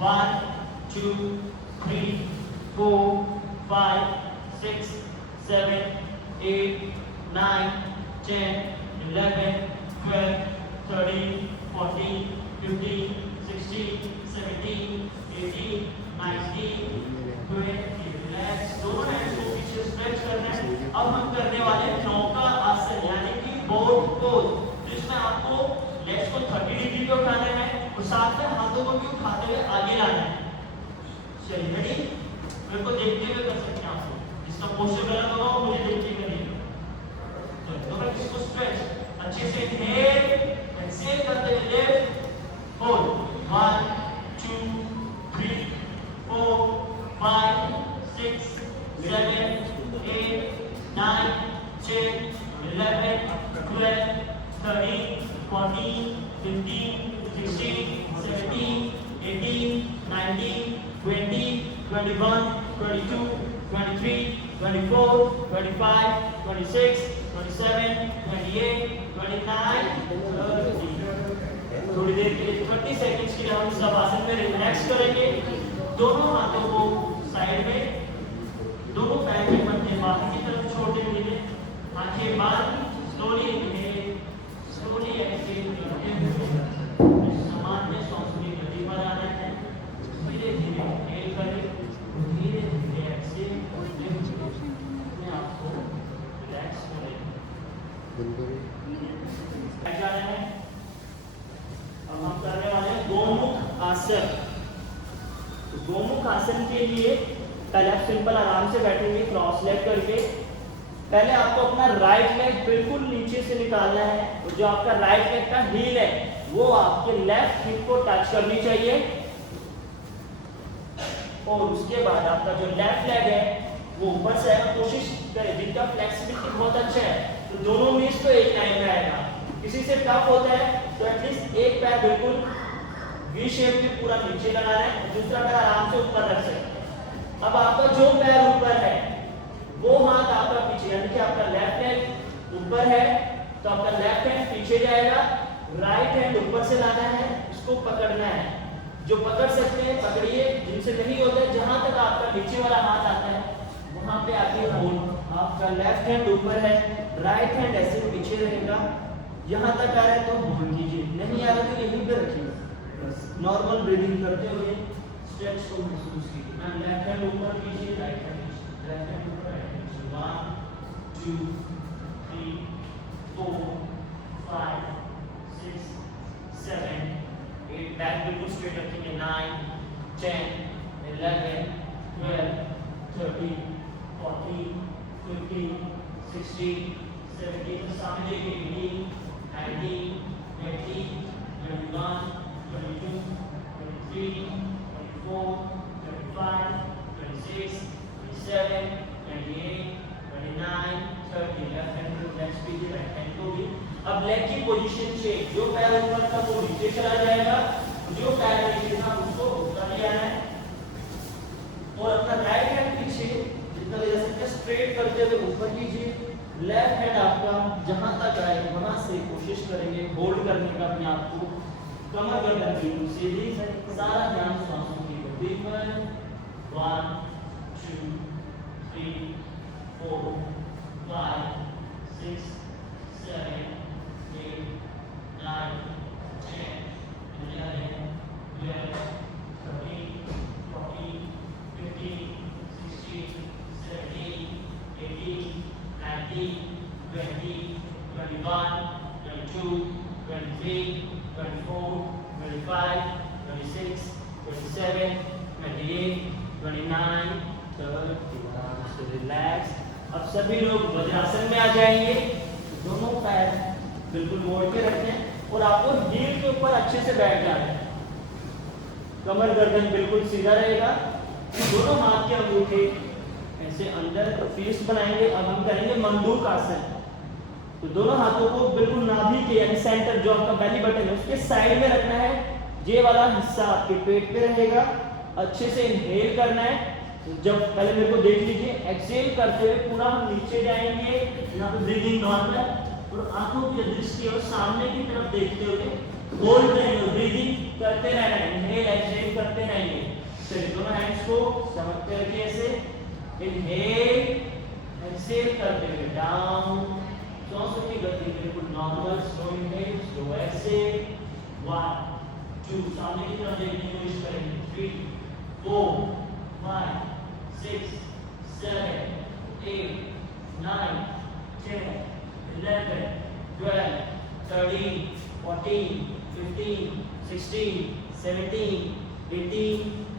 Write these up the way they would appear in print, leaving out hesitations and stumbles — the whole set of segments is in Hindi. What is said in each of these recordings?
1 2 3 4 5 6 7 8 9 10 11 12 13 14 15 16 17 18 19 20 रिलैक्स। दोनों हैंड्स को पीछे स्ट्रेच करना है। अब हम करने वाले नौका आसन यानी कि बोट पोज, जिसमें आपको लेग्स को 30 डिग्री पे उठाना है और साथ में हाथों को भी उठाते हुए आगे लाना है। चलिए रेडी? मेरे को देखते हुए कर सकते हैं आप लोग। इसका पोस्चर गलत होगा वो मुझे देख के करिएगा। चलो दोनों इसको स्ट्रेच अच्छे से इनहेल एक्सहेल करते हुए लेफ्ट होल्ड 1 2 3 4 5 6 7 8 9 10 11 12 13 14 15 16 17 18 19 20 21 22 23 24 25 26 27 28 29 30। थोड़ी देर के लिए 30 सेकंड्स के लिए हम इस आसन में रिलैक्स करेंगे। दोनों हाथों को साइड में, दोनों पैर के पत्ते बाहर की तरफ छोड़ देंगे। आंखें बंद, स्लोली इनहेल स्लोली एक्सहेल करते हुए सामान्य सांस की गति पर आना है। धीरे धीरे इनहेल करें, धीरे धीरे एक्सहेल अपने आप को रिलैक्स करें। बैठ जा रहे हैं। अब हम करने वाले हैं गोमुख आसन। तो गोमुख आसन के लिए पहले आप सिंपल आराम से बैठेंगे क्रॉस लेग करके। पहले आपको अपना राइट लेग बिल्कुल नीचे से निकालना है और जो आपका राइट लेग का हील है वो आपके लेफ्ट हिप को टच करनी चाहिए। और उसके बाद आपका जो लेफ्ट लेग है वो ऊपर से आएगा। कोशिश करें, जिनका फ्लेक्सिबिलिटी बहुत अच्छा है तो दोनों नीज तो एक लाइन में आएगा। किसी से टफ होता है तो एटलीस्ट एक पैर बिल्कुल वी शेप में पूरा नीचे लगाना है, दूसरा पैर आराम से ऊपर रख सकते हैं। अब आपका जो पैर ऊपर है वो हाथ आपका पीछे, यानी कि आपका लेफ्ट हैंड ऊपर है तो आपका लेफ्ट हैंड पीछे जाएगा, राइट हैंड ऊपर से लाना है, उसको पकड़ना है। जो पकड़ सकते हैं पकड़िए, जिनसे नहीं होता है जहां तक आपका नीचे वाला हाथ आता है वहां पे आके होल्ड। आपका लेफ्ट हैंड ऊपर है, राइट हैंड ऐसे पीछे रहेगा। यहां तक आ रहा है तो होल्ड कीजिए, नहीं आ रहा तो यहीं पे रखिए। बस नॉर्मल ब्रीदिंग करते हुए स्ट्रेच को महसूस कीजिए। लेफ्ट हैंड ऊपर कीजिए, राइट हैंड नीचे, लेफ्ट हैंड ऊपर, राइट हैंड नीचे। 1 2 3 4 5 6 7 8 बैक बिल्कुल स्ट्रेट रखेंगे। 9 10 11 12 13 14 15 16 17 सामने देखिए 18 19 21 22 23 24 25 26 27 28 29 30। लेफ्ट हैंड को फ्लेक्स कीजिए, राइट हैंड को भी। अब लेग की पोजीशन चेंज, जो पैर ऊपर था वो नीचे चला जाएगा, जो पैर नीचे था उसको ऊपर ले आना है। और अपना राइट हैंड पीछे जितना ले जा सकते हैं स्ट्रेट करते हुए ऊपर कीजिए। लेफ्ट हैंड आपका जहां तक आए वहां से कोशिश करेंगे होल्ड करने का अपने आप को। कमर गर्दन बिल्कुल सीधी, सारा ध्यान सांसों की गति पर। 1 2 3 4 5 6 7 8 9 10 11 12 13 14 15 16 17 18 19 20 21 22 23 24 25 26 27 28 29 30। रिलैक्स। अब सभी लोग वज्रासन में आ जाएंगे। दोनों पैर बिल्कुल मोड़ के रखें और आपको हील के ऊपर अच्छे से बैठ जाना है। कमर गर्दन बिल्कुल सीधा रहेगा। दोनों हाथ के अंगूठे ऐसे अंदर फिस्ट बनाएंगे। अब हम करेंगे मंडूक आसन। तो दोनों हाथों को बिल्कुल नाभि के यानी सेंटर जो आपका बेली बटन है उसके साइड में रखना है। ये वाला हिस्सा आपके पेट पे रहेगा। अच्छे से इनहेल करना है। जब पहले मेरे को देख लीजिए, एक्सहेल करते हुए पूरा हम नीचे जाएंगे। यहाँ पे ब्रीदिंग नॉर्मल और आंखों की दृष्टि और सामने की तरफ देखते हुए होल्ड करेंगे, ब्रीदिंग करते रहना है, इनहेल एक्सहेल करते रहेंगे। चलिए दोनों हैंड्स को समझते रखिए ऐसे, इनहेल एक्सहेल करते हुए डाउन, सांसों की गति बिल्कुल normal, slow inhale slow exhale. 1 2 सामने की तरफ देखने की कोशिश करेंगे, 3 4 5 6 7 8 9 10 11 12 13 14 15 16 17 18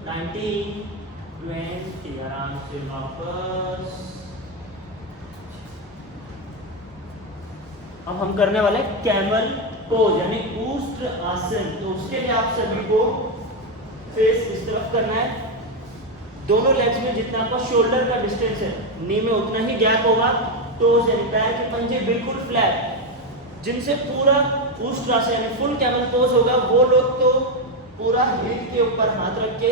19 20। आराम से वापस। अब हम करने वाले कैमल पोज यानी ऊष्ट आसन। तो उसके लिए आप सभी को फेस इस तरफ करना है, दोनों लेग्स में जितना आपका शोल्डर का डिस्टेंस है नी में उतना ही गैप होगा। टोज एंड पैर के पंजे बिल्कुल फ्लैट, जिनसे पूरा ऊष्ट्रासन यानी फुल कैमल पोज होगा वो लोग तो पूरा हिप के ऊपर हाथ रख के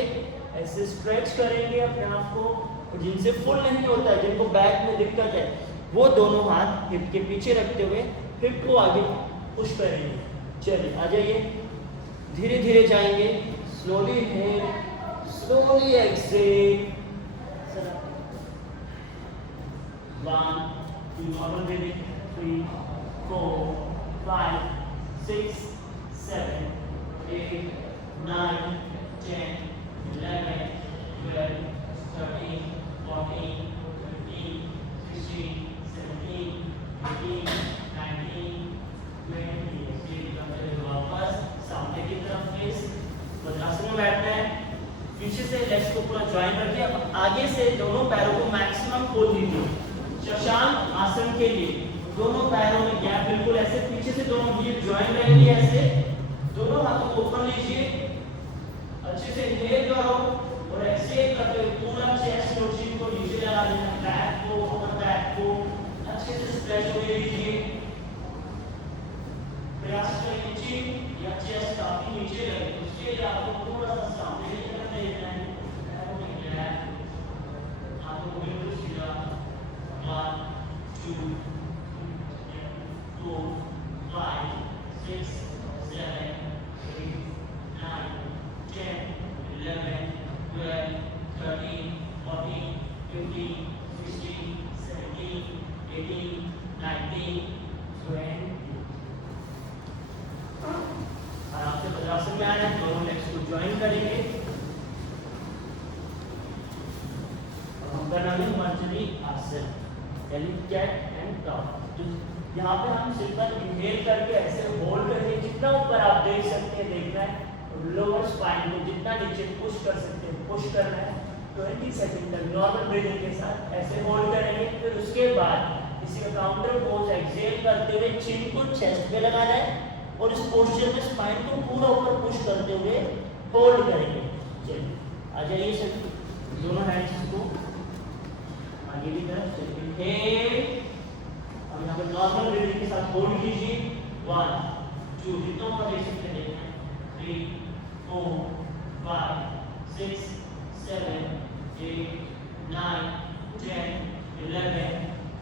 ऐसे स्ट्रेच करेंगे अपने आप को, और जिनसे फुल नहीं होता है, जिनको बैक में दिक्कत है, वो दोनों हाथ हिप के पीछे रखते हुए हिप को आगे पुश करेंगे। चलिए आ जाइए, धीरे धीरे जाएंगे, slowly inhale slowly exhale. 1 2 normal breathing, 3 4 5 6 7 8 9 10 11 12 13 14 15 16 17 18 19 20। वापस सामने की तरफ फेस, वज्रासन में बैठना है, पीछे से लेग्स को पूरा ज्वाइन रखिए। अब आगे से दोनों पैरों को मैक्सिमम खोल दीजिए। शशांक आसन के लिए दोनों पैरों में गैप बिल्कुल ऐसे, पीछे से दोनों हीप ज्वाइन रहेंगे ऐसे, दोनों हाथों को ऊपर लीजिए, अच्छे से इनहेल करो और एक्सहेल करते हुए पूरा चेस्ट और चिन को नीचे लगा देना, बैक को अपर बैक को अच्छे से स्ट्रेच होने दीजिए। प्रयास करें चिन या चेस्ट काफी नीचे लगे, उसके लिए आपको थोड़ा सा सामने की तरफ देखना है, पैरों में गैप, हाथों को बिल्कुल सीधा। 1 2 4 5 6 7 8 9 10 11 12 13 14 15 16 17 18 19 20। आराम से वज्रासन में आना है, दोनों लेग्स को ज्वाइन करेंगे। अब हम करना है मंजरी आसन यानी कैट एंड काउ। यहाँ पे हम सिर्फ इनहेल करके ऐसे होल्ड करके जितना ऊपर आप देख सकते हैं देखना है, लोअर स्पाइन को जितना नीचे पुश कर सकते हैं पुश करना है। 20 सेकंड तक नॉर्मल ब्रीथिंग के साथ ऐसे होल्ड करेंगे। फिर उसके बाद इसी का काउंटर पोज एक्सहेल करते हुए चिन को चेस्ट पे लगाना है और इस पोस्चर में स्पाइन को पूरा ऊपर पुश करते हुए होल्ड करेंगे। चलिए आ जाइए सभी, दोनों हैंड्स को आगे की तरफ इनहेल, अब यहाँ पर नॉर्मल ब्रीथिंग के साथ होल्ड कीजिए। 1 2 जितना ऊपर देख सकते हैं, 3 4 5 6 7 8 9 10 11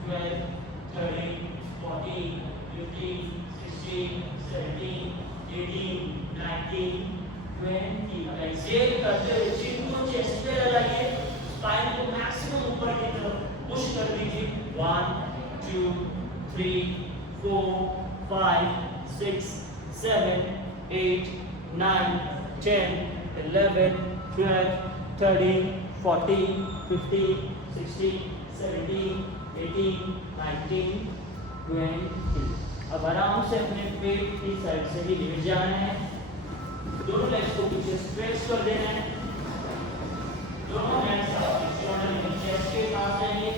12 13 14 15 16 17 18 19 20। अब एक्सहेल करते हुए चिन को चेस्ट पे लगाइए, स्पाइन को मैक्सिमम ऊपर की तरफ पुश कर दीजिए। 1 2 3 4 5 6 7 8 9 10 11 12 13 14 15 16 17 18 19 20। अब आराम से अपने पेट की साइड से ही लेट जाना है, दोनों लेग्स को पीछे स्ट्रेच कर देना है, दोनों हैंड्स आपके शोल्डर के चेस्ट के पास रहेंगे,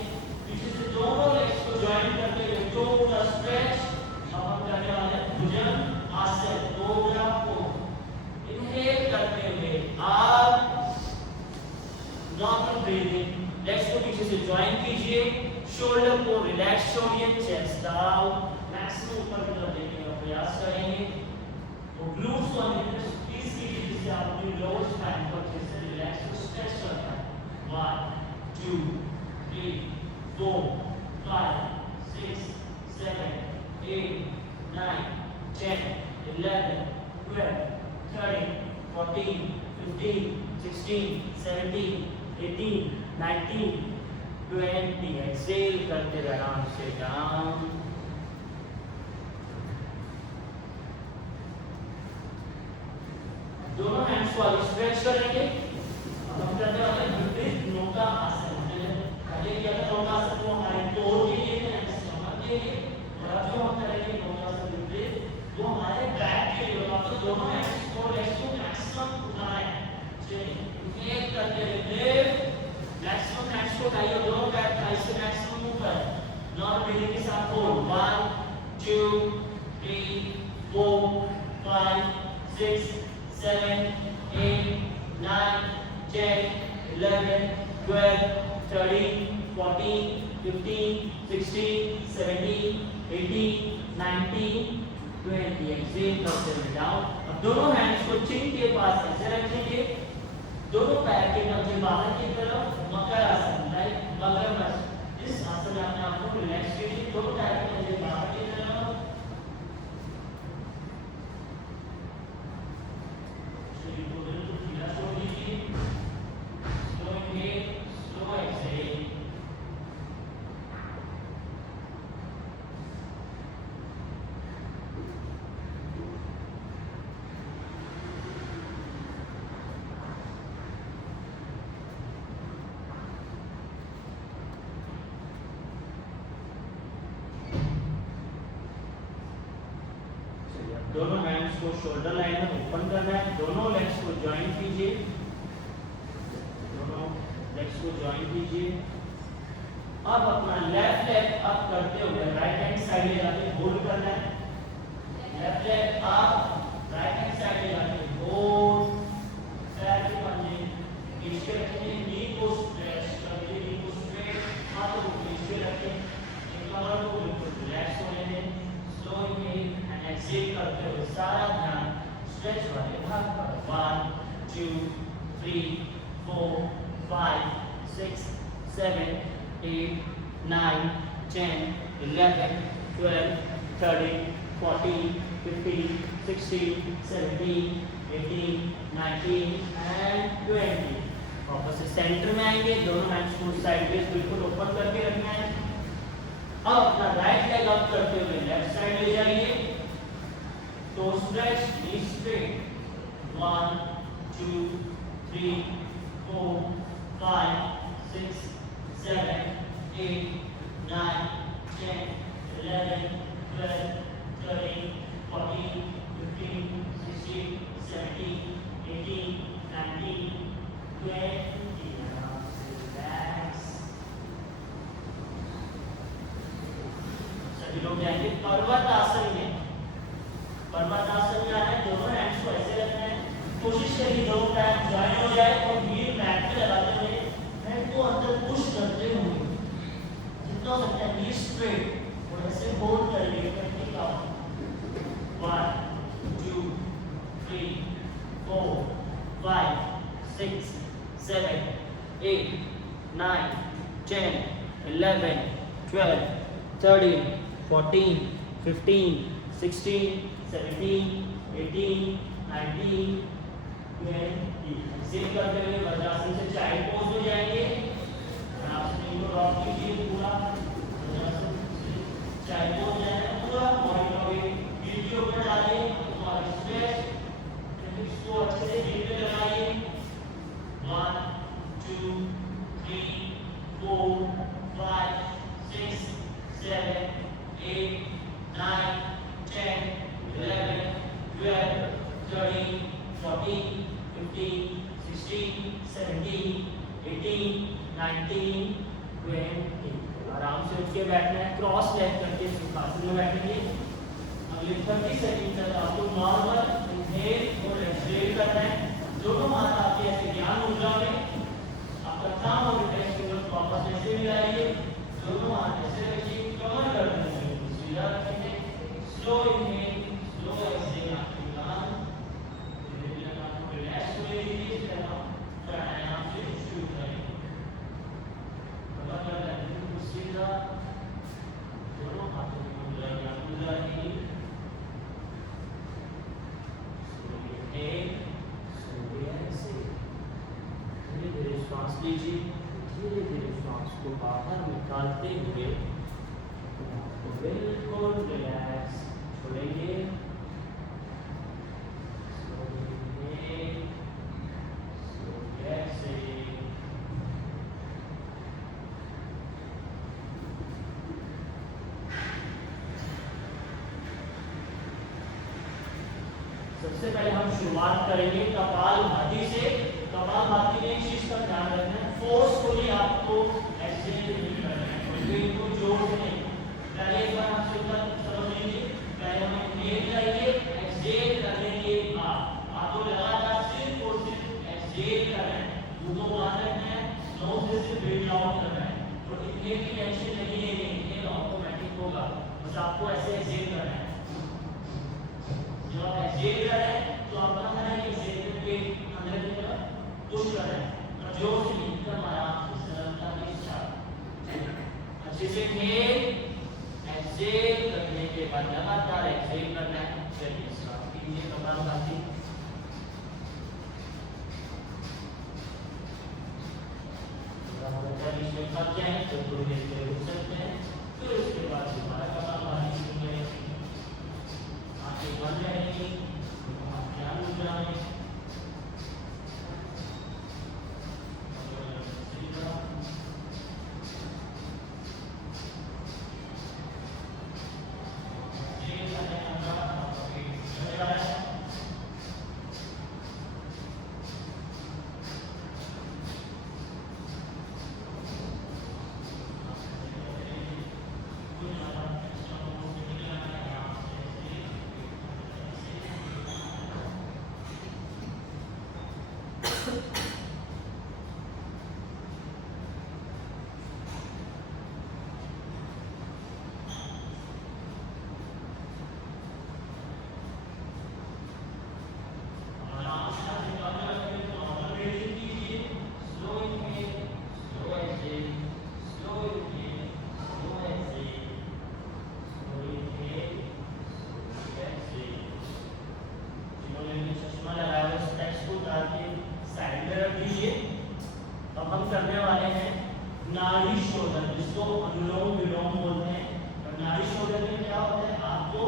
पीछे से दोनों लेग्स को ज्वाइन करते हुए जो पूरा स्ट्रेच। अब हम करने वाले हैं भुजंग आसन, कोबरा पोज। इनहेल करते हुए आप नॉर्मल ब्रीथिंग, लेग्स को पीछे से ज्वाइन कीजिए, शोल्डर को रिलैक्स छोड़िए, चेस्ट डाउन, मैक्सिमम ऊपर की तरफ देखने का प्रयास करेंगे। और ग्लूट्स को अंदर स्क्वीज कीजिए जिससे आप अपनी लोअर स्पाइन को अच्छे से रिलैक्स और स्ट्रेच कर पाएं। 1 2 3 4 5 6 7 8 9 10 11 12 13 14, 15, 16, 17, 18, 19, 20. एक्सेल करते रहे आराम से डाउन। दोनों हैंड्स को आगे स्ट्रेच करेंगे। अब हम करने वाले हैं विपरीत नौका आसन। पहले क्या था नौका आसन, वो हमारे कोर के लिए है, स्टमक के लिए, और अब जो हम करेंगे नौका आसन विपरीत, वो हमारे बैक के लिए होगा। तो दोनों हैंड्स को लेग्स को मैक्सिमम उठाना है। चलिए एक करते हुए लिफ्ट, मैक्सिमम हैंड्स को उठाइए, दोनों पैर थाई से मैक्सिमम ऊपर। नॉर्मल ब्रीथिंग के साथ होल्ड 1 2 3 4 5 6 7 8 9 10 11 12 13 14 15 16 17 18 19 20. एक्सेल करते हुए डाउन। अब दोनों हैंड्स को चिन के पास ऐसे रखेंगे, दोनों पैर के मध्य बाहर की तरफ मकर आसन, लाइक मगरमच्छ। इस आसन में अपने आप को रिलैक्स कीजिए, दोनों पैर के मध्य बाहर की तरफ। शरीर को बिल्कुल ढीला छोड़ दीजिए। Slow inhale, slow exhale. दोनों हैंड्स को शोल्डर लाइन में ओपन करना है, दोनों लेग्स को ज्वाइन कीजिए, दोनों लेग्स को ज्वाइन कीजिए। अब अपना लेफ्ट लेग अप करते हुए राइट हैंड साइड ले जाके होल्ड करना है। Left leg up, right hand side ले जाके होल्ड, पैर के पंजे नीचे रखेंगे, नी को स्ट्रेच करके, नी को स्ट्रेट, हाथों को नीचे रखें, कमर को बिल्कुल रिलैक्स होने दें। स्लो इनहेल, एक्सेल करते हुए सारा ध्यान स्ट्रेच वाले भाग पर 1 2 3 4 5 6 7 8 9 10 11 12 13 14 15 16 17 18 19 एंड 20. वापस से सेंटर में आएंगे, दोनों हैंड्स को साइडवेज बिल्कुल ओपन करके रखना है। अब अपना राइट लेग अप करते हुए लेफ्ट साइड ले जाइए, तो stretch knee straight 1 2 3 4 5 6 7 8 9 10 11 12 13 14 15 16 17 18 19 20. Relax. सभी लोग जाएंगे पर्वत आसन में। पर्वत आसन में आना है, दोनों हैंड्स को ऐसे रखना है, कोशिश करिए दोनों पैर ज्वाइन हो जाए और हील मैट पे लगाते हुए हैंड को अंदर पुश करते हुए जितना हो सकता है नी स्ट्रेट और ऐसे होल्ड करिए। 1 2 3 4 5 6 7 8 9 10 11 12 13 14 15 16 17 18 19 20. एक्सेल करते हुए वज्रासन से चाइल्ड पोज में जाएंगे। आप इनको रॉक कीजिए पूरा, वज्रासन से चाइल्ड पोज जाना है पूरा, बॉडी का वेट हील के ऊपर डालिए और स्ट्रेच हिप्स को अच्छे से हील पे लगाइए। 1 2 3 4 5 6 7 8 9 10 11 12 13 14 15 16 17 18 19 20. आराम से उठ के बैठना है, क्रॉस लेग करके सुखासन में बैठेंगे। अगले 30 सेकंड तक आपको नॉर्मल इनहेल और एक्सहेल करना है। दोनों हाथ आपके ऐसे ज्ञान मुद्रा में, आपका थंब और इंडेक्स फिंगर वापस ऐसे मिलाइए, दोनों हाथ ऐसे रखिए, कमर गर्दन से सीधा रखेंगे। स्लो इनहेल, स्लो एक्सहेल, आपके कान धीरे-धीरे कान को रिलैक्स होने दीजिए। इस तरह प्राणायाम से शुरू करें। कमर गर्दन बिल्कुल सीधा, दोनों हाथों को मुद्रा ज्ञान मुद्रा की। स्लो इनहेल कीजिए, धीरे धीरे श्वास को बाहर निकालते हुए आपको बिल्कुल रिलैक्स छोड़ेंगे। सबसे पहले हम शुरुआत करेंगे कपालभाति से। कपालभाति में एक चीज का ध्यान रखना है, फोर्सफुली आपको एक्सहेल नहीं करना है, बिल्कुल जोर से नहीं। पहले एक बार आप समझ लीजिए, पहले हम इनहेल करेंगे, एक्सहेल करेंगे, आपको लगातार सिर्फ और सिर्फ एक्सहेल करना है, मुंह को बंद रखना है, नोज से सिर्फ ब्रीथ आउट करना है। तो इनहेल की टेंशन नहीं लेनी, इनहेल ऑटोमेटिक होगा, बस आपको ऐसे एक्सहेल करना है। जब आप एक्सहेल कर रहे हैं तो आप कहाँ है कि एक्सहेल के अंदर की तरफ पुश कर रहे हैं और जोर से नहीं, एकदम आराम से सरलता के साथ अच्छे से इनहेल एक्सहेल करने के बाद लगातार एक्सहेल करना है। चलिए स्टार्ट कीजिए कपालभाति। इसमें फंस जाए तो थोड़ी देर के लिए रुक सकते हैं, फिर उसके बाद दोबारा कपालभाति शुरू करें। आंखें बंद रहेंगी, आप ध्यान मुद्राएं, करने वाले हैं नाड़ी शोधन, जिसको अनुलोम विलोम बोलते हैं। और नाड़ी शोधन में क्या होता है, आपको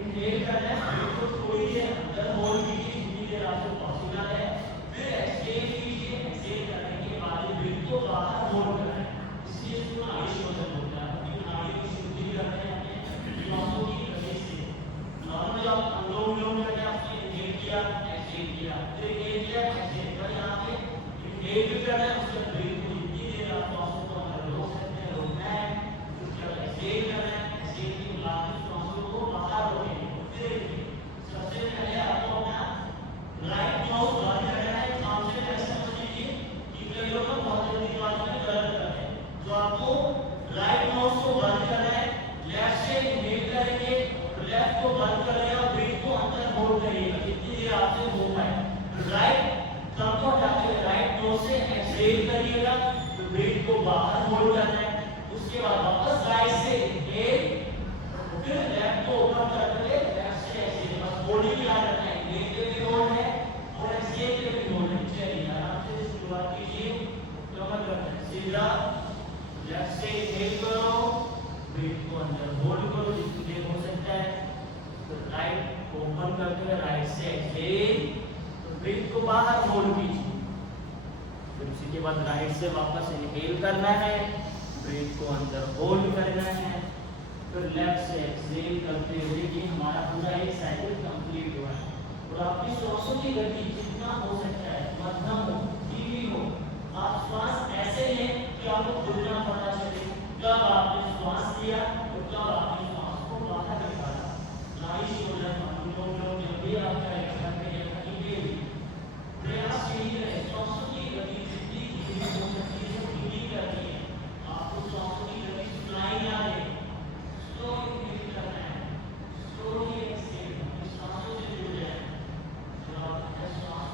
इनहेल करना है, बिल्कुल थोड़ी देर अंदर होल्ड कीजिए, जितनी देर आपको पॉसिबल है, फिर एक्सहेल कीजिए। एक्सहेल करने के बाद ब्रीथ को बाहर होल्ड करना है, इसलिए इसको नाड़ी शोधन बोलते हैं। क्योंकि नाड़ी की शुद्धि करते हैं अपने दिमागों की वजह से। नॉर्मली आप अनुलोम विलोम करके आपने इनहेल किया, एक्सहेल किया, फिर इनहेल किया, एक्सहेल, पर यहाँ पे इनहेल भी करना है, उसके ब्रीथ को जितनी देर आप श्वासों को अंदर रोक सकते हैं रोकना है, उसके बाद एक्सहेल करना है। एक्सहेल के बाद श्वासों को बाहर रोकेंगे। फिर सबसे पहले आपको अपना राइट माउथ बंद करना है। काम से ऐसा समझ लीजिए कि कई लोग बहुत जल्दीबाजी में गलत करते हैं, तो आपको राइट माउथ को बंद करना है, लेफ्ट से इनहेल करेंगे, लेफ्ट को बंद करेगा, ब्रीथ को अंदर होल्ड करिएगा जितनी देर आपसे हो पाए। राइट थंब को हटाते हुए राइट नोज से एक्सहेल करिएगा, तो ब्रीथ को बाहर होल्ड करना है। उसके बाद वापस राइट से इनहेल, फिर लेफ्ट को ओपन करते हुए लेफ्ट से एक्सहेल, बस बॉडी भी याद रखना है, इनहेल पे भी होल्ड है और एक्सहेल पे भी होल्ड है। चलिए आराम से शुरुआत कीजिए। कमर करना है सीधा, लेफ्ट से इनहेल करो, ब्रीथ को अंदर होल्ड करो जितनी देर हो सकता है, तो राइट ओपन करते हुए राइट से एक्सहेल, ब्रीथ को बाहर होल्ड कीजिए। फिर उसी के बाद राइट से वापस इनहेल करना है, ब्रीथ को अंदर होल्ड करना है, फिर लेफ्ट से एक्सहेल करते हुए कि हमारा पूरा एक साइकिल कंप्लीट हुआ है। और आपकी श्वासों की गति जितना हो सकता है मध्यम हो, धीमी हो, आप श्वास ऐसे लें कि आपको खुद ना पता चले कब आपने श्वास लिया और कब आपने श्वास को बाहर निकाला। नाड़ी शोधन अनुलोम विलोम जब भी आप करेंगे प्रयास यही है, श्वासों की गति जितनी धीमी हो सकती है धीमी करनी है। आपको श्वासों की गति सुनाई ना दे, स्लो इनहेल करना है, स्लोली एक्सहेल, सांसों से जुड़ जाए। जब आप श्वास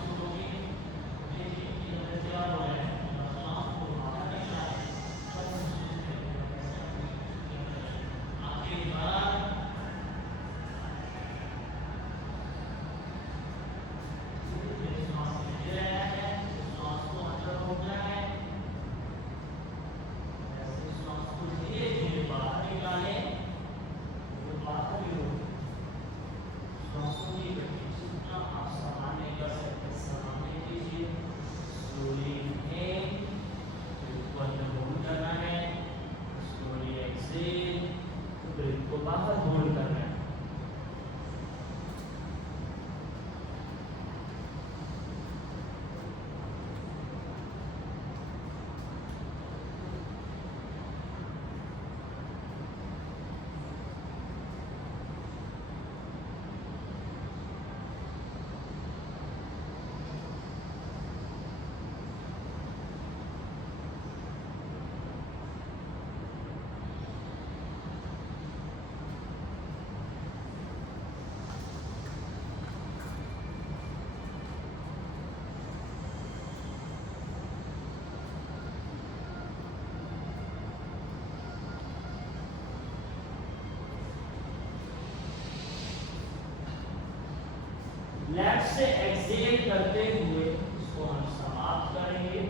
लेफ्ट से एक्सेल करते हुए इसको हम समाप्त करेंगे।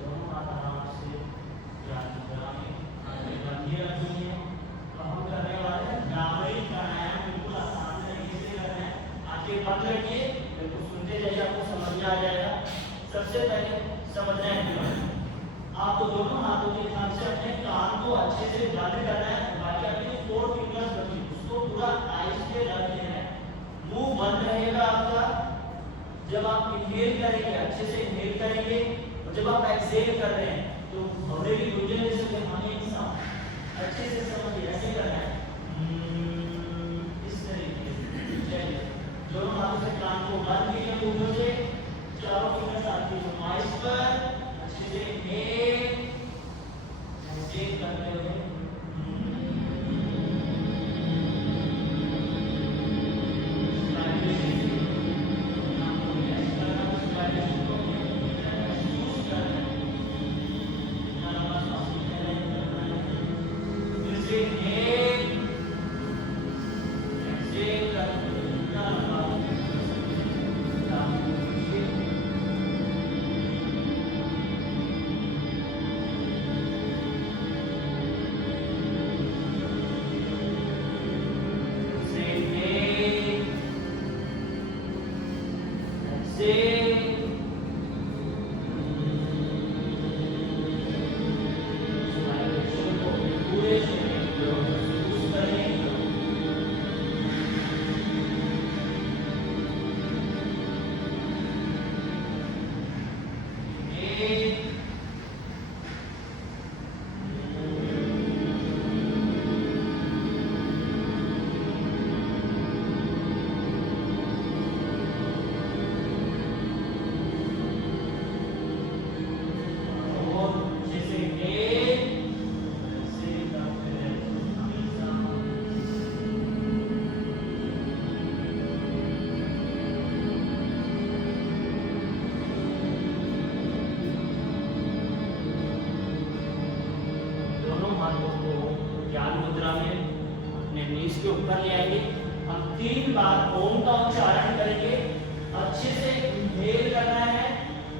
दोनों हाथ आराम से गंभीर रखेंगे। अब हम करने वाले हैं भ्रामरी प्राणायाम, बिल्कुल आसान तरीके से करना है। आंखें बंद रखिए, बिल्कुल सुनते जाइए, आपको समझ में आ जाएगा। सबसे पहले समझना है आपको दोनों हाथों के ध्यान से अपने कान को अच्छे से बंद करना है। बाकी अपने 4 फिंगर्स बची उसको पूरा आइज पे रख देना है। मुंह बंद रहेगा आपका। जब आप इनहेल करेंगे, अच्छे से इनहेल करेंगे, और जब आप एक्सहेल कर रहे हैं तो घोड़े की गुंजन जैसे हमें इंसान अच्छे से समझिए, ऐसे करना है इस तरीके से। चलिए दोनों हाथों से कान को बंद कीजिए, ऊपर से चारों फिंगर्स आपकी आइज पर अच्छे से इनहेल एक्सहेल करते हुए के ऊपर ले आएंगे। हम 3 बार ओम का उच्चारण करेंगे। अच्छे से इनहेल करना है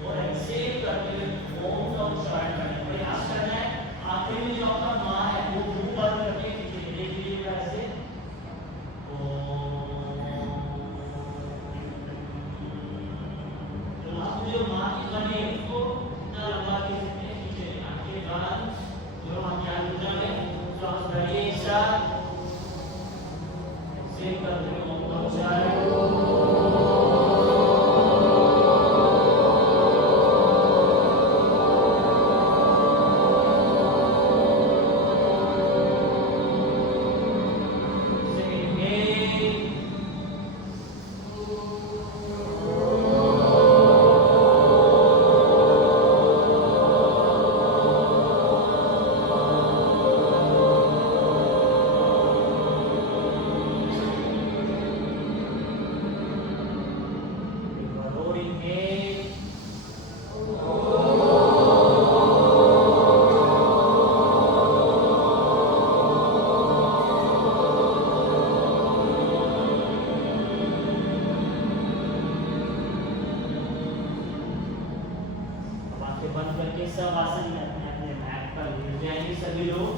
और एक्सहेल करते हुए ओम का उच्चारण करना है। प्रयास करना है आखिर में जो आपका मां है वो मुंह बंद करके देखिएगा ऐसे तो आप जो मां की ध्वनि है उसको इतना लंबा खींच सकते हैं। पीछे आंखें बंद, जो हम ज्ञान मुद्रा में श्वास भरिए एक साथ से करते हुए ओम का उच्चारण। बंद करके सब आसन में अपने अपने मैट पर लेट जाएंगे सभी लोग।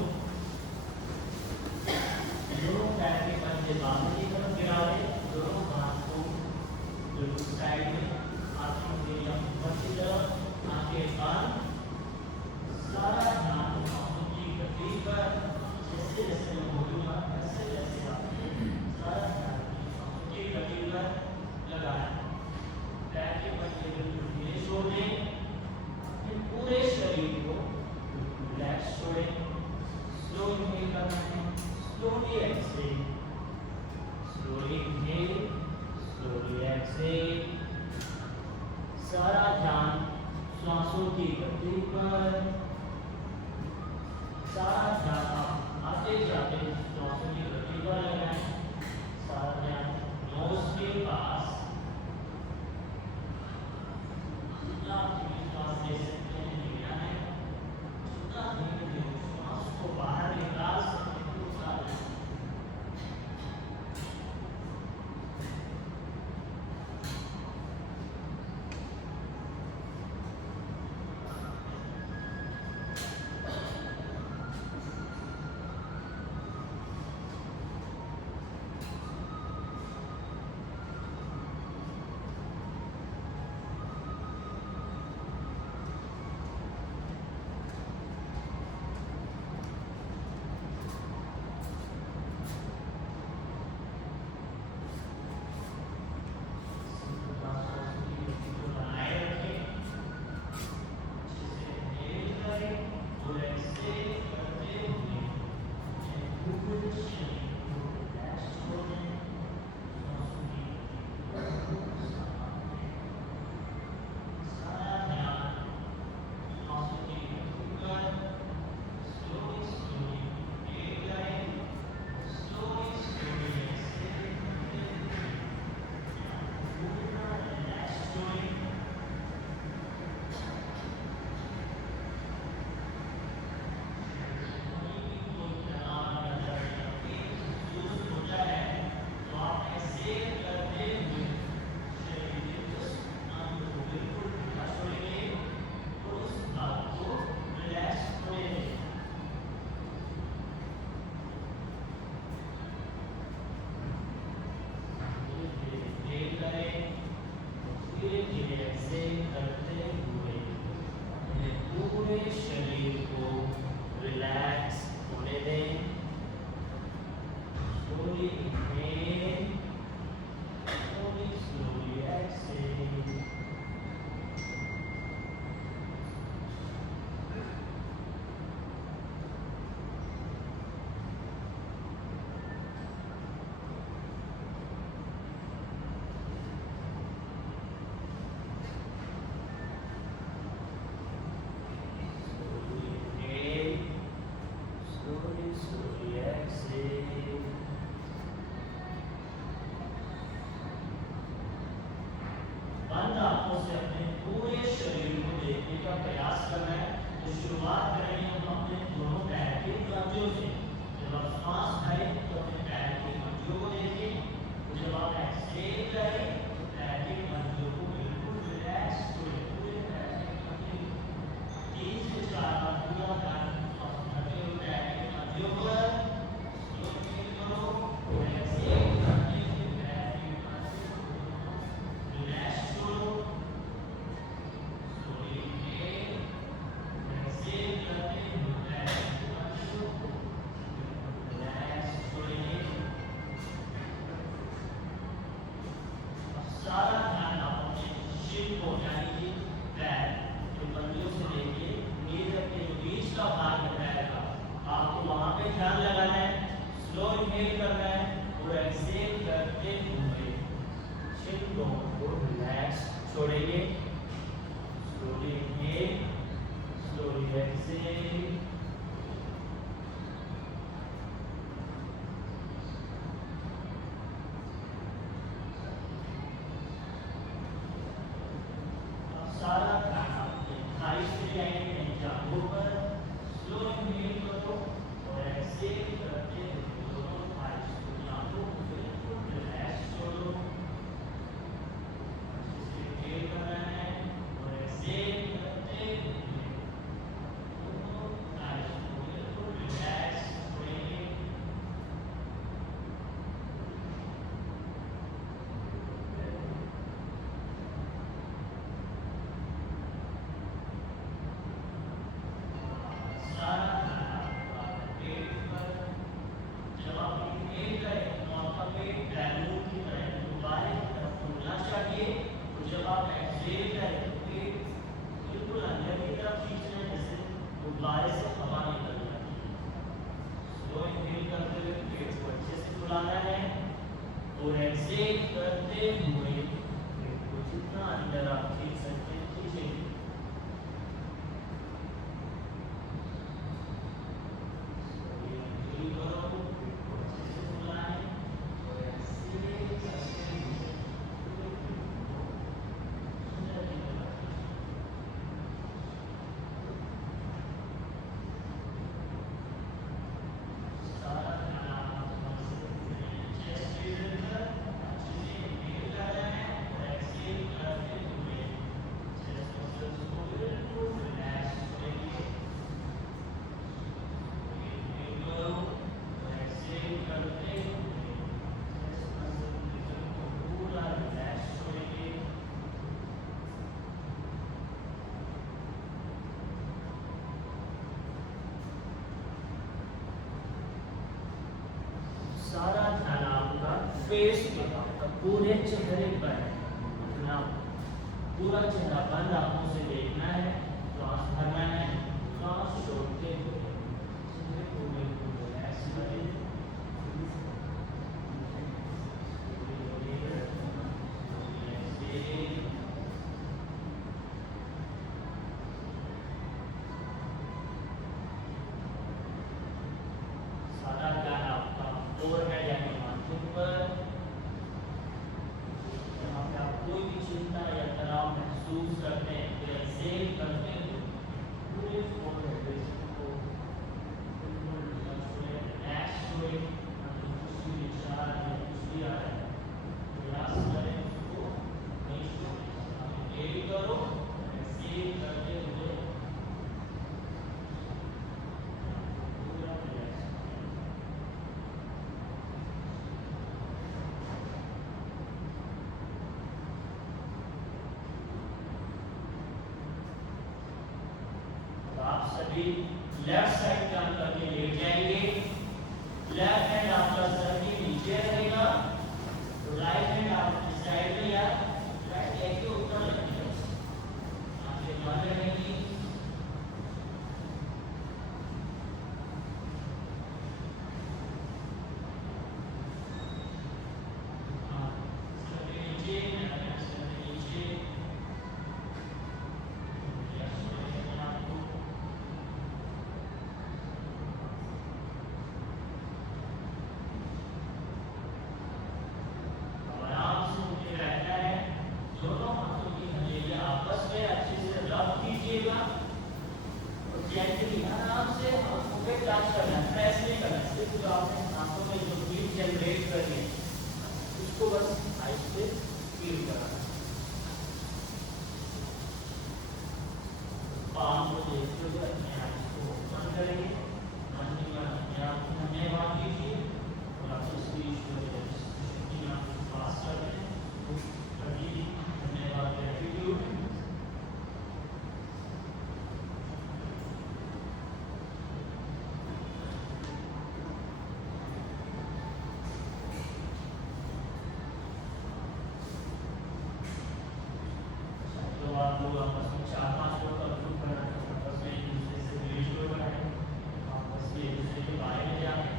दोनों पैर के पंजे बाहर की तरफ गिरा रहे, दोनों हाथ को बिल्कुल साइड में, आंखों के ऊपर की तरफ, आंखें बंद। सारा ध्यान सांसों की गति पर, जैसे जैसे मैं बोलूंगा वैसे वैसे आप सारा ध्यान सांसों की गति पर लगाएं। पैर के पंजे बिल्कुल धीरे छोड़ दें, पूरे शरीर को रिलैक्स छोड़ें। स्लो इनहेल करना है, slowly exhale, slowly inhale, slowly exhale. सारा ध्यान श्वासों की गति पर, सारा ध्यान आप आते जाते श्वासों की गति पर लगाएं। सारा ध्यान नोज के पास, जितना आप श्वास ले सकते बाहर निकाल सकते आंखों से अपने पूरे शरीर को देखने का प्रयास करना है। तो शुरुआत करेंगे हम अपने दोनों पैर के कब्जों से। जब आप सांस भरें तो अपने पैर के कब्जों को देखिए। तो जब आप एक्सहेल करें तो पैर के कब्जों को बिल्कुल रिलैक्स करें। पूरे पैर के कब्जे 3 से 4 बार पूरा ध्यान रखते हुए पैर के कब्जों पर स्लो फील करो। एक्सहेल करते हुए पैर के कब्जों को रिलैक्स करो। स्लोली इनहेल, एक्सहेल करते हुए पैर के कब्जों को रिलैक्स करें। सारा ध्यान आप अपने शिर को यानी कि पैर के पंजों से लेके नीचे तक के जो बीच का भाग है पैर का, आपको वहां पे ध्यान लगाना है। स्लो इनहेल करना है और एक्सहेल करते हुए शिर को रिलैक्स छोड़ेंगे। Slowly inhale, slowly exhale. सारा ध्यान आपके थाइस पे आएंगे, जांघों पर। स्लो इनहेल करो और एक्सहेल करते हुए दोनों थाइस को जांघों को बिल्कुल रिलैक्स छोड़ो। इनहेल करना है और एक्सहेल करते हुए दोनों थाइस को बिल्कुल रिलैक्स छोड़ेंगे। सारा ध्यान पेट पर। जब आप इनहेल करें तो आपका पेट बैलून की तरह गुब्बारे की तरफ फूलना चाहिए। और जब आप एक्सहेल करें तो पेट बिल्कुल अंदर की तरफ खींचना है, जैसे गुब्बारे से हवा निकल जाती है। स्लो इनहेल करते हुए पेट को अच्छे से फुलाना है और एक्सहेल करते हुए पेट को जितना अंदर आप खींच सकते हैं खींचेंगे। सारा ध्यान आपका फेस पे, पूरे चेहरे पर है। पूरा चेहरा बंद आंखों से देखना है, सांस भरना है, सांस छोड़ते हुए चेहरे को बिल्कुल रिलैक्स करें। सारा ध्यान आपका ओवरहेड यानी माथे पर। यहाँ पे आप कोई भी चिंता या तनाव महसूस करते हैं तो एक्सहेल करते हुए पूरे फोरहेड को बिल्कुल रिलैक्स छोड़ें। कुछ भी विचार या कुछ भी आ रहा है प्रयास करें उसको नहीं छोड़ें। आप इनहेल करो, एक्सहेल करते हुए पूरा रिलैक्स। आप सभी लेफ्ट साइड टर्न करके लेट जाएंगे। लेफ्ट हैंड आपका सर के नीचे रहेगा, राइट हैंड आपकी साइड में या राइट लेग के ऊपर रखेगा। आंखें बंद रहेंगी। सर के नीचे, सर के नीचे आप लोग आपस में 4-5 लोग अप्रूव करना है, आपस में एक दूसरे से रिलेशन बनाए, आपस में एक दूसरे के बारे में जाने,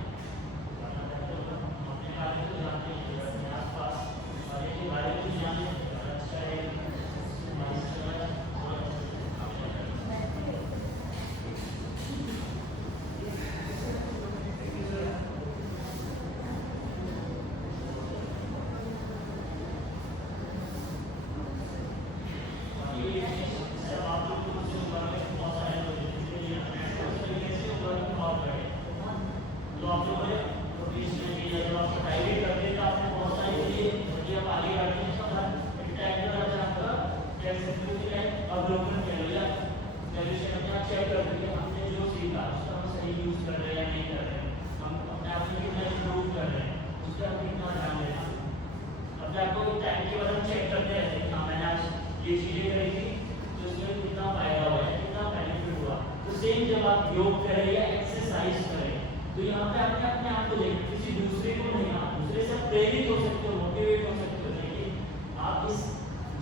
जाना चाहते हो तो अपने बारे में तो जानते हैं, अपने आसपास वाले के बारे में भी जाने, अच्छा है हमारी समझ और तो आप लोगों ने इसमें भी जब आप प्राइवेट करते हैं तो आपने बहुत सारी चीजें बढ़िया आगे बढ़ते हैं सब इंटरैक्टिव रहता है आपका फ्लेक्सिबिलिटी है अवलोकन कर लिया सॉल्यूशन अपना चेक कर लिया हमने जो सीखा उसका हम सही यूज कर रहे हैं या नहीं कर रहे हैं हम अपने आप को कितना इम्प्रूव कर रहे हैं उसका कितना ध्यान देना अपने आप को टाइम के बाद हम चेक करते रहते हैं हाँ मैंने आज ये चीजें करी थी तो उसमें कितना फायदा हुआ है कितना बेनिफिट हुआ तो सेम जब आप योग करें या एक्सरसाइज करें तो यहाँ पे आपने अपने आप को देखो किसी दूसरे को नहीं आप दूसरे से प्रेरित हो सकते हो मोटिवेट हो सकते हो लेकिन आप इस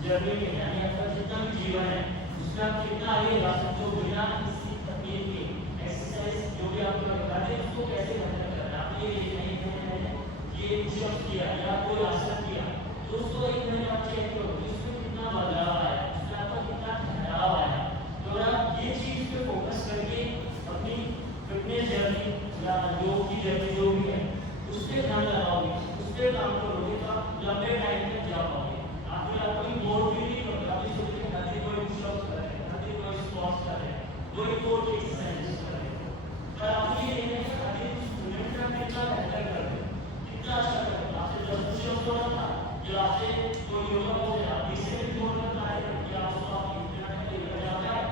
जर्नी में यानी आपका जितना भी जीवन है उसमें आप कितना आगे जा सकते हो बिना किसी तकलीफ के एक्सरसाइज जो भी आपको बता दें उसको कैसे करना है आप ये नहीं है ये पुशअप किया या कोई आसन किया तो उसको एक महीने आप चेक करो उसमें कितना बदलाव आया उसमें आपका कितना ठहराव आया तो आप ये चीज पे फोकस करके अपनी फिटनेस जर्नी या योग की जर्नी जो भी है उस पर ध्यान लगाओगे उस पर काम करोगे तो आप लंबे टाइम तक जा पाओगे आपको या कोई बोर भी नहीं होगा अभी सोचिए नदी कोई पुशअप्स कर रहे हैं नदी कोई स्क्वाट्स कर रहे हैं कोई कोर की एक्सरसाइज कर रहे हैं पर आप ये नहीं है नदी स्टूडेंट का कितना बेहतर कर रहे हैं कितना अच्छा कर रहे हैं आपसे 10 पुशअप्स हो रहा था जो आपसे कोई योगा हो गया 20 से भी बोर करता है या उसको आप इतना लेकर जाता है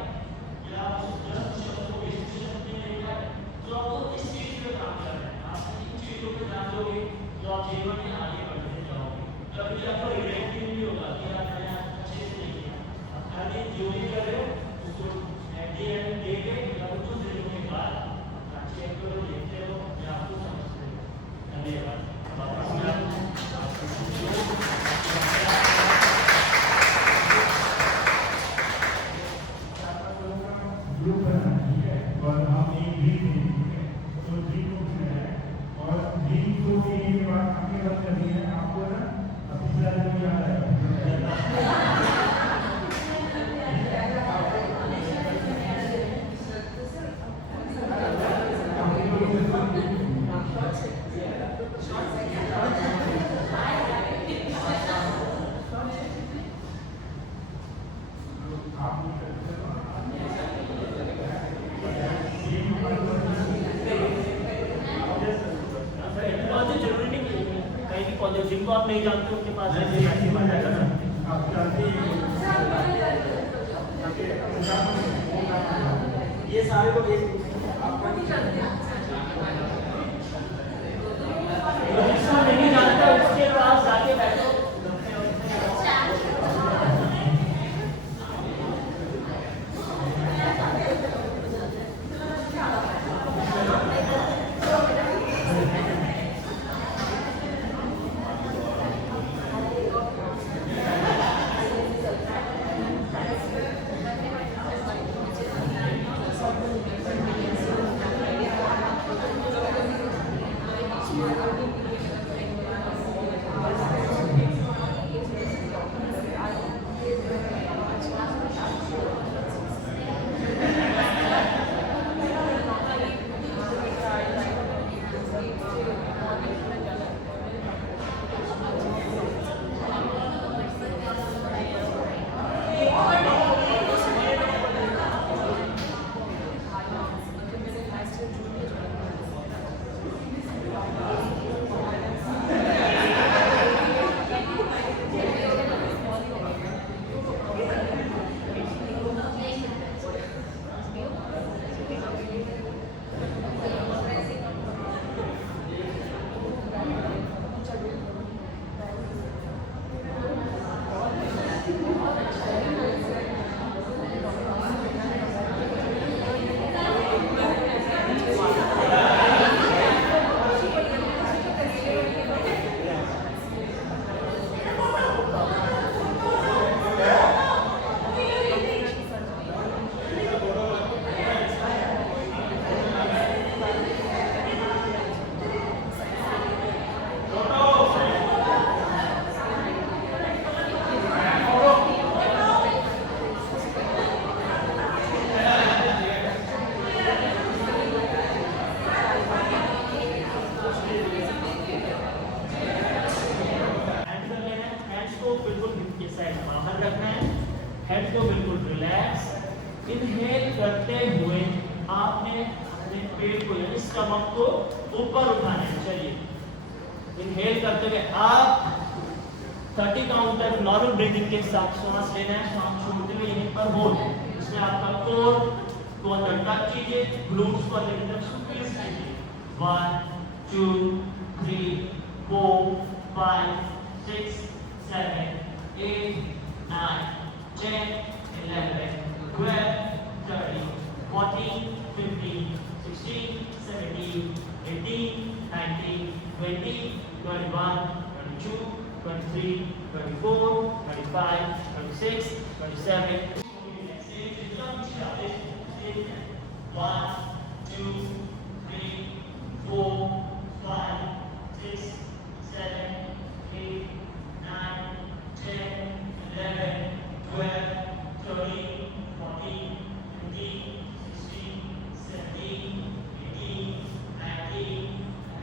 या आप उस 10 पुशअप्स को 20 पुशअप्स में लेकर जाए तो आपको इस चीज पे काम करना है आप इन चीजों पे ध्यान दोगे तो आप जीवन में आगे बढ़ते जाओगे कभी आपको रिग्रेट नहीं होगा कि यार मैंने अच्छे से नहीं किया आप खाली जो भी कर रहे हो उसको एट द एंड दे के या कुछ दिनों के बाद आप चेक करो देखते हो या आपको समझते हो धन्यवाद वापस मैं ग्रुप बनाना ठीक है और हम एक ड्रीम ठीक है तो ड्रीम को है और ड्रीम को के बाद आगे बात करनी है आपको ना पिछला दिन याद आएगा जिनको आप नहीं जानते उनके पास जाएगा ना ये सारे लोग नहीं जानता उसके पास जाके बैठो बिल्कुल रिलैक्स। इनहेल करते हुए आपने अपने पेट को यानी स्टमक को ऊपर उठाना है। चलिए इनहेल करते हुए आप 30 काउंट तक नॉर्मल ब्रीदिंग के साथ सांस लेना है। सांस छोड़ते हुए यहीं पर होल्ड। इसमें आपका कोर को अंदर टच कीजिए, ग्लूट्स को अंदर की तरफ स्क्वीज कीजिए। 1 2 3 4 5 6 7 8 9 10 11 12 13 14 15 16 17 18 19 20 21 22 23 24 25 26 27 1 2 3 4 5 6 7 8 9 10 11 12 13 14 15 16 17 18 19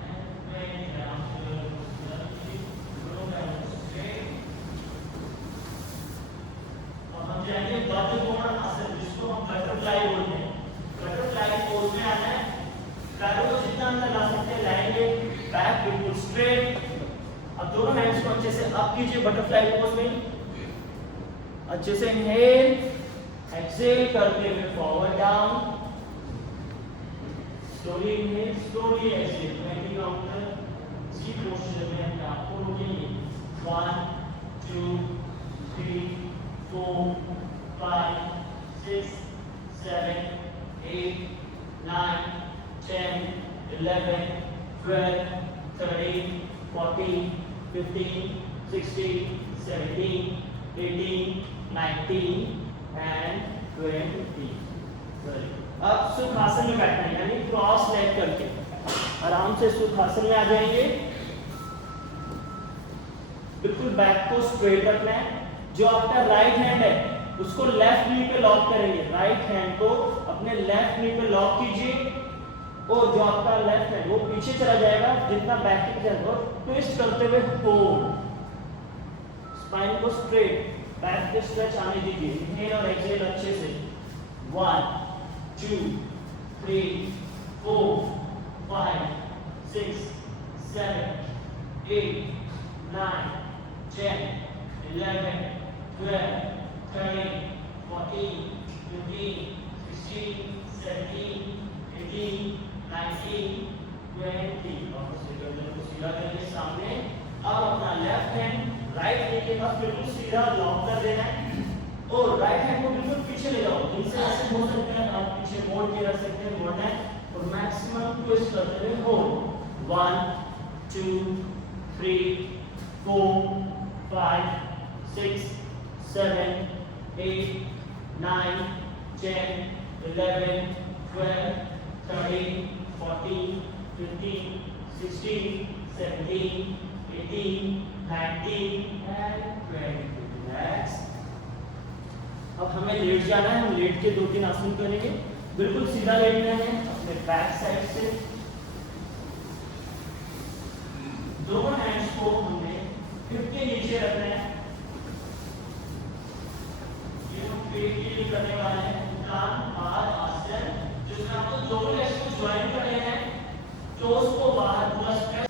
अब दोनों हैंड्स को अच्छे से अप कीजिए बटरफ्लाई पोज में। अच्छे से इनहेल, एक्सहेल करते हुए forward down. Slowly inhale, slowly exhale. 20 counter इसी पोस्चर में हम आपको रोकेंगे। 1 2 3 4 5 6 7 8 9 10 11 12 13 14 15 16 17 18 19 and 20। अब सुखासन में बैठना है यानी क्रॉस लेग करके आराम से सुखासन में आ जाएंगे। बिल्कुल बैक को स्ट्रेट रखना है। जो आपका राइट हैंड है उसको लेफ्ट नी पे लॉक करेंगे। राइट हैंड को अपने लेफ्ट नी पे लॉक कीजिए और जो आपका लेफ्ट हैंड वो पीछे चला जाएगा जितना बैक की तरफ, और ट्विस्ट करते हुए होल्ड। स्पाइन को स्ट्रेट, बैक पे स्ट्रेच आने दीजिए। इनहेल और एक्सहेल अच्छे से। 1 2 3 4 5 6 7 8 9 10 11 12 13 14 15 16 17 18 19 20। और गर्दन को सीधा करके सामने। अब अपना लेफ्ट हैंड राइट नी के पास बिल्कुल सीधा लॉक कर देना है और राइट हैंड को बिल्कुल पीछे ले जाओ। इनसे ऐसे हो सकते हैं, आप पीछे मोड़ के रख सकते हैं, मोड़ना है और मैक्सिमम ट्विस्ट करते हुए होल्ड। 1 2 3 4 5 6 7 8 9 10 11 12 13 14 15 16 17 18 19 and 20। रिलैक्स। अब हमें लेट जाना है। हम लेट के 2-3 आसन करेंगे। बिल्कुल सीधा लेटना है अपने बैक साइड से। दोनों हैंड्स को हमने हिप के नीचे रखना है। ये हम पेट के लिए करने वाले हैं उत्तान पाद आसन, जिसमें आपको दोनों लेग्स को ज्वाइन करने हैं। टोस को बाहर पूरा स्ट्रेच।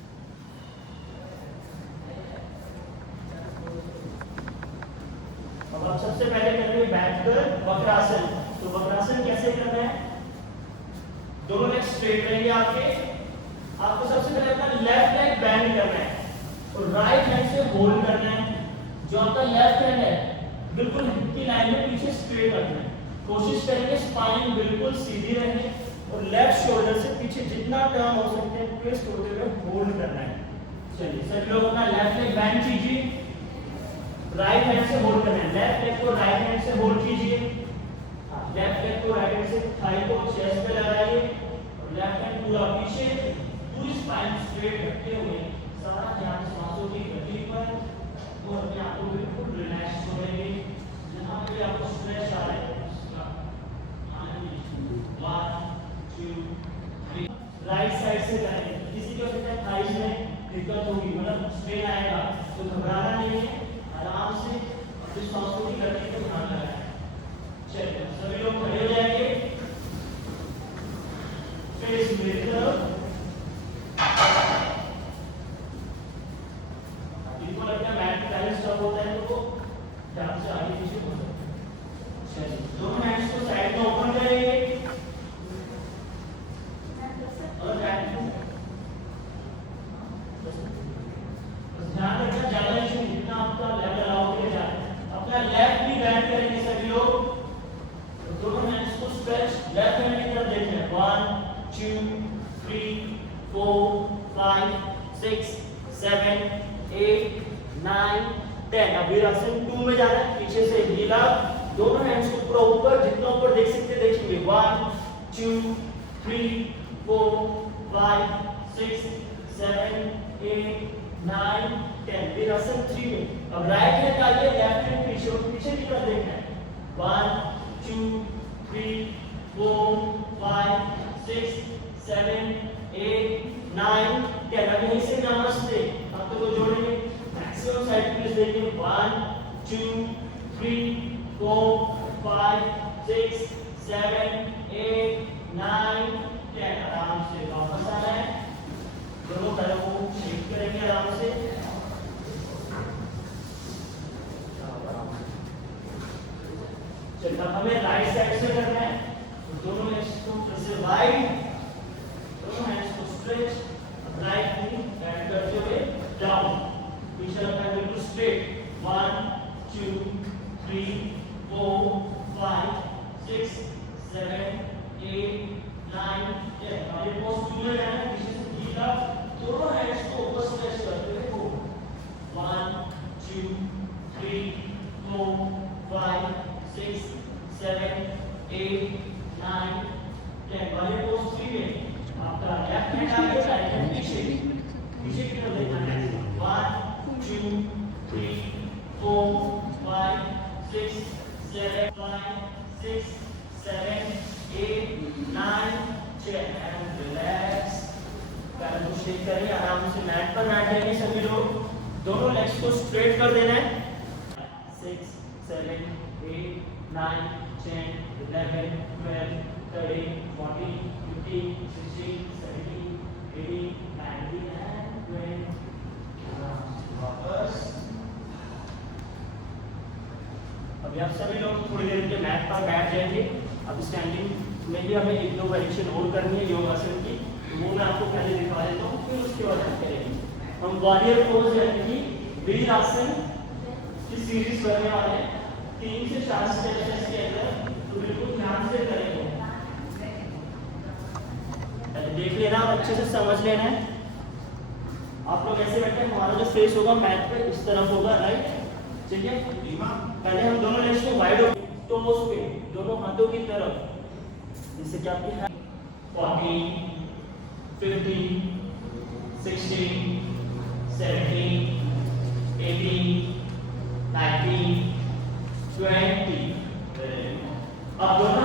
अब आप सबसे पहले करेंगे बैठकर वक्रासन। तो वक्रासन कैसे करना है? दोनों लेग स्ट्रेट रहेंगे आपके। आपको सबसे पहले अपना लेफ्ट लेग बेंड करना है और राइट हैंड से होल्ड करना है। जो आपका लेफ्ट हैंड है बिल्कुल हिप की लाइन में पीछे स्ट्रेट रखना है। कोशिश करेंगे स्पाइन बिल्कुल सीधी रहे और लेफ्ट शोल्डर से पीछे जितना टर्न हो सकते हैं ट्विस्ट होते हुए होल्ड करना है। चलिए सभी लोग अपना लेफ्ट लेग बेंड कीजिए, राइट हैंड से होल्ड करना है। लेफ्ट लेग को राइट हैंड से होल्ड कीजिए। लेफ्ट लेग को राइट हैंड से थाई को चेस्ट पे लगाइए और लेफ्ट हैंड पूरा पीछे, पूरी स्पाइन स्ट्रेट रखते हुए सारा ध्यान सांसों की गति पर और अपने आप को बिल्कुल रिलैक्स छोड़ेंगे। जहां पे आपको स्ट्रेच आ रहा है 1 2 3 राइट साइड से करेंगे। किसी को लगता है थाइस में दिक्कत होगी, मतलब स्ट्रेन आएगा, तो घबराना नहीं है। आराम से अपनी सांसों की गति पर ध्यान लगाएं। ऊपर, जितना ऊपर देख सकते हैं देखेंगे। 1 2 3 4 5 6 7 8 9 10। वीरासन 3 में। अब राइट हैंड आगे, लेफ्ट हैंड पीछे, और पीछे की तरफ देखना है। 1 2 3 4 5 6 7 8 9 10। अब यहीं से नमस्ते आप तो जोड़ेंगे। मैक्सिमम साइड प्लीज देखिए। 1 2 3 4 5 6 7 8 9 10। आराम से वापस आना है। दोनों पैरों को शेक करेंगे आराम से। चलिए अब हमें राइट साइड से करना है। तो दोनों लेग्स को फिर से वाइड, दोनों हैंड्स को स्ट्रेच, राइट नी बैंड करते हुए डाउन, पीछे रखना है बिल्कुल स्ट्रेट। 1 2 3 4 5 6 7 8 9 10। हमारे पोज 2 में रहना है। पीछे से सीधा दोनों हैंड्स को ऊपर स्ट्रेच करते हुए गो। 1 2 3 4 5 6 7 8 9 10। वाले पोज 3 में आपका लेफ्ट हैंड आगे, राइट हैंड पीछे, पीछे की तरफ देखना है। 1 2 3 4 5 6 7 5 6 7 8 9 10। And relax. पैर को शेक करिए आराम से। मैट पर बैठ जाएंगे सभी लोग। दोनों लेग्स को स्ट्रेट कर देना है। 6 7 8 9 10 11 12 13 14 15 16 17 18 19 and 20। वापस। अभी आप सभी लोग थोड़ी देर के मैट पर बैठ जाएंगे। अब स्टैंडिंग में भी हमें एक दो वेरिएशन और करनी है योगासन की। वो मैं आपको पहले दिखा देता हूँ, फिर उसके बाद हम करेंगे। हम वॉरियर पोज यानी कि वीरासन की सीरीज करने वाले हैं। 3 से 4 स्टेप्स इसके अंदर, तो बिल्कुल ध्यान से करेंगे। देख लेना और अच्छे से समझ लेना है। आप लोग ऐसे बैठे, हमारा जो फेस होगा मैट पे इस तरफ होगा, राइट? ठीक है। पहले हम दोनों लेग्स को वाइड टोस पे, दोनों हाथों की तरफ, जिससे क्या आपकी 40 50 60 70 80 90 20। अब दोनों